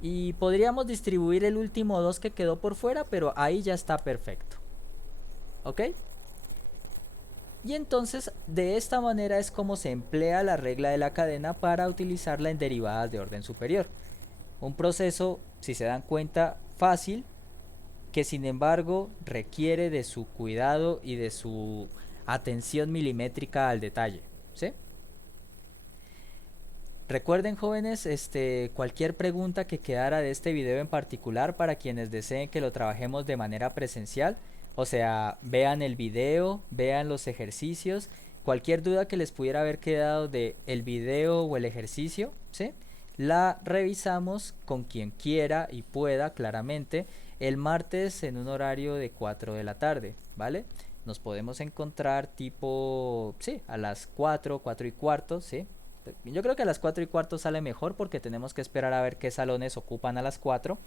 Y podríamos distribuir el último 2 que quedó por fuera, pero ahí ya está perfecto. ¿Ok? Y entonces de esta manera es como se emplea la regla de la cadena para utilizarla en derivadas de orden superior. Un proceso, si se dan cuenta, fácil, que sin embargo requiere de su cuidado y de su atención milimétrica al detalle. ¿Sí? Recuerden, jóvenes, cualquier pregunta que quedara de este video en particular para quienes deseen que lo trabajemos de manera presencial, o sea, vean el video, vean los ejercicios, cualquier duda que les pudiera haber quedado de el video o el ejercicio, ¿sí? La revisamos con quien quiera y pueda, claramente, el martes en un horario de 4 de la tarde, ¿vale? Nos podemos encontrar tipo, sí, a las 4, 4 y cuarto, ¿sí? Yo creo que a las 4 y cuarto sale mejor porque tenemos que esperar a ver qué salones ocupan a las 4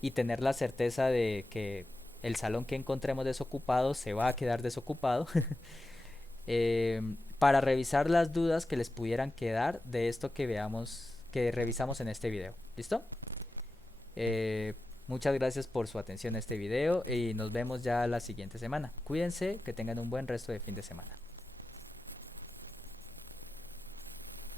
y tener la certeza de que el salón que encontremos desocupado se va a quedar desocupado. Para revisar las dudas que les pudieran quedar de esto que veamos, que revisamos en este video. ¿Listo? Eh, Muchas gracias por su atención a este video y nos vemos ya la siguiente semana. Cuídense, que tengan un buen resto de fin de semana.